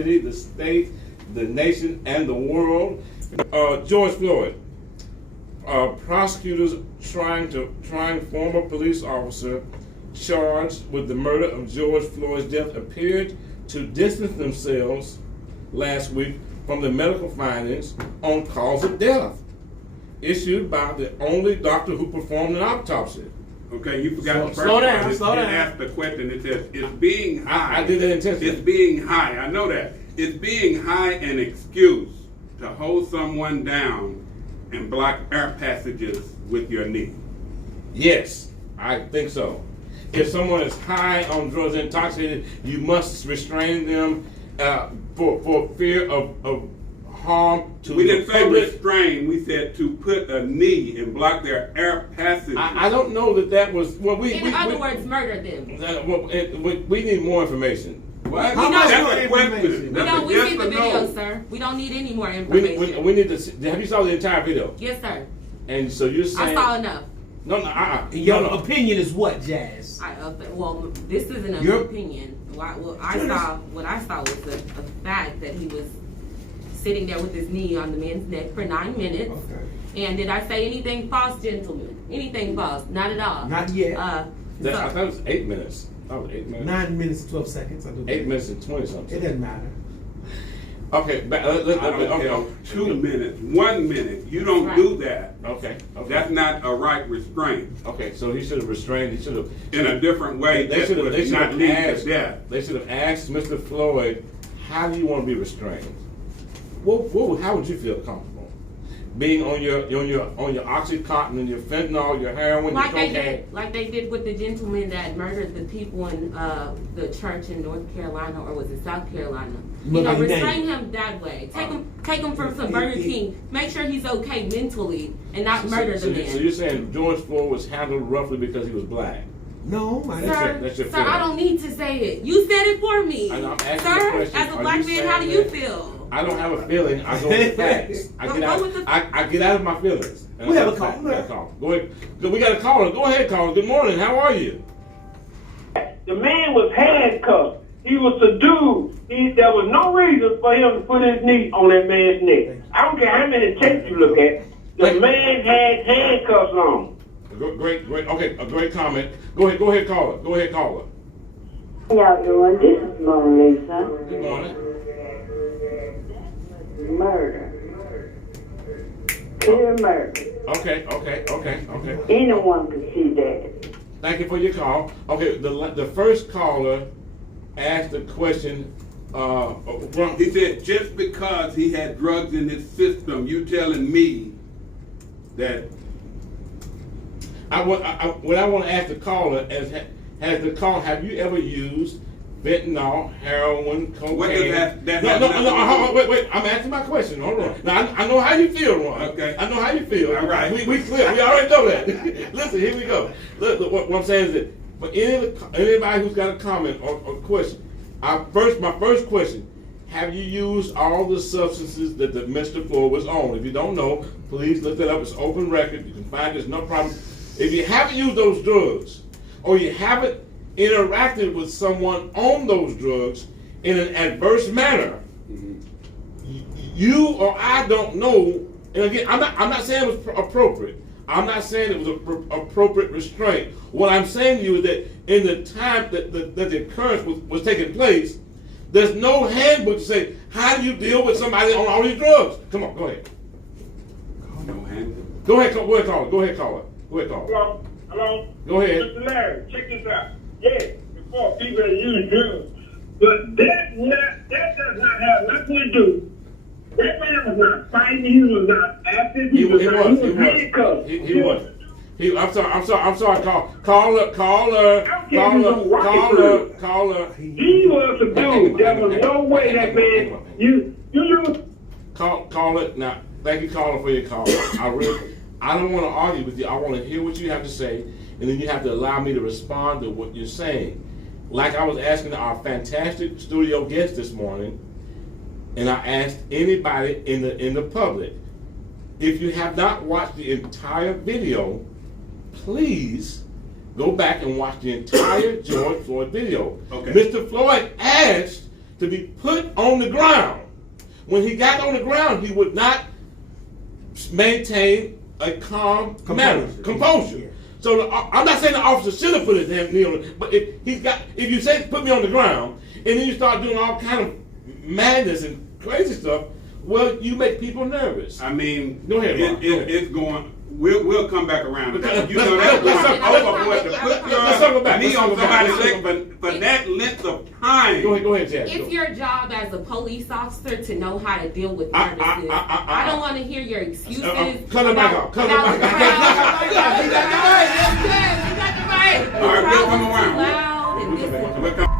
city, the state, the nation, and the world. George Floyd. Prosecutors trying former police officer charged with the murder of George Floyd's death appeared to distance themselves last week from the medical findings on cause of death issued by the only doctor who performed an autopsy. Okay, you forgot the first slow down, part. slow down. It asked the question. It says, it's being high. I did that intentionally. It's being high. I know that. It's being high an excuse to hold someone down and block air passages with your knee. Yes, I think so. If someone is high on drugs, intoxicated, you must restrain them for fear of harm to We didn't the say public. restrain. We said to put a knee and block their air passage. I don't know that was well. In other words, murder them. We need more information. What? How much That's more a question. information? That's We a yes see the or video, no. sir. We don't need any more information. We need to see, have you saw the entire video? Yes, sir. And so you're saying I saw enough. Your opinion is what, Jazz? Well, this isn't an Your- opinion. What I saw was a fact that he was sitting there with his knee on the man's neck for 9 minutes. Okay. And did I say anything false, gentlemen? Anything false? Not at all. Not yet. I thought it was 8 minutes. I thought it was 8 minutes. 9 minutes and 12 seconds. I do 8 minutes and 20 something. It doesn't matter. Okay, I don't care. 2 minutes, 1 minute. You don't Right. do that. Okay. That's not a right restraint. Okay, so he should have restrained. He should have In a different way, They that should have. would They should not have lead to asked. death. They should have asked Mr. Floyd, "How do you want to be restrained? How would you feel comfortable being on your OxyContin and your fentanyl, your heroin, Like your they cocaine?" did, like they did with the gentleman that murdered the people in the church in North Carolina, or was it South Carolina? You know, restrain him that way. Take him from some Burger King. Make sure he's okay mentally, and not murder the man. So you're saying George Floyd was handled roughly because he was black? No, I didn't. That's your Sir, feeling. I don't need to say it. You said it for me. I'm asking the Sir, question, as a are black you man, how do saying you that? feel? I don't have a feeling. I go with facts. I get out of my feelings. We have a call. caller. Go ahead. We got a caller. Go ahead, caller. Good morning. How are you? The man was handcuffed. He was subdued. There was no reason for him to put his knee on that man's neck. I don't care how many tapes you look at. The man had handcuffs on. Great. Okay, a great comment. Go ahead, caller. Go ahead, caller. How y'all doing? This is Mona Lisa. Good morning. Murder. Clear murder. Okay. Anyone can see that. Thank you for your call. Okay, the first caller asked the question. He said, just because he had drugs in his system, you telling me that what I want to ask the caller is, have you ever used fentanyl, heroin, cocaine? What does that No, wait. I'm asking my question. Hold on. Now, I know how you feel, Ron. Okay. I know how you feel. All right. We clear. We already know that. Listen, here we go. Look, what I'm saying is that, for anybody who's got a comment or question, my first question, have you used all the substances that the Mr. Floyd was on? If you don't know, please look that up. It's open record. You can find it. There's no problem. If you haven't used those drugs, or you haven't interacted with someone on those drugs in an adverse manner, you or I don't know. And again, I'm not saying it was appropriate. I'm not saying it was an appropriate restraint. What I'm saying to you is that in the time that the occurrence was taking place, there's no handbook to say, how do you deal with somebody on all these drugs? Come on, go ahead. no handbook. Go ahead, caller. Go ahead, caller. Hello? Go ahead. Mr. Larry, check this out. Yeah, before people that use drugs. But that does not have nothing to do. That man was not fighting. He was not active. He was handcuffed. He was. I'm sorry. Caller. He was subdued. There was no way that man. You. Call it now. Thank you, caller, for your call. I don't want to argue with you. I want to hear what you have to say, and then you have to allow me to respond to what you're saying. Like I was asking our fantastic studio guest this morning, and I asked anybody in the public, if you have not watched the entire video, please go back and watch the entire George Floyd video. Okay. Mr. Floyd asked, to be put on the ground. When he got on the ground, he would not maintain a calm manner, composure. Yeah. So I'm not saying the officer should have put his hand on, but if you say put me on the ground, and then you start doing all kind of madness and crazy stuff, well, you make people nervous. I mean, Go ahead, Mark. it's going. We'll come back around. You Let's know back. me on somebody's leg for If- that length of time. Go ahead, Jazz. It's your job as a police officer to know how to deal with nervousness. I don't want to hear your excuses. Cut it back off. Cut it back off. He got the right. All right, we'll come around. Loud and this is We'll come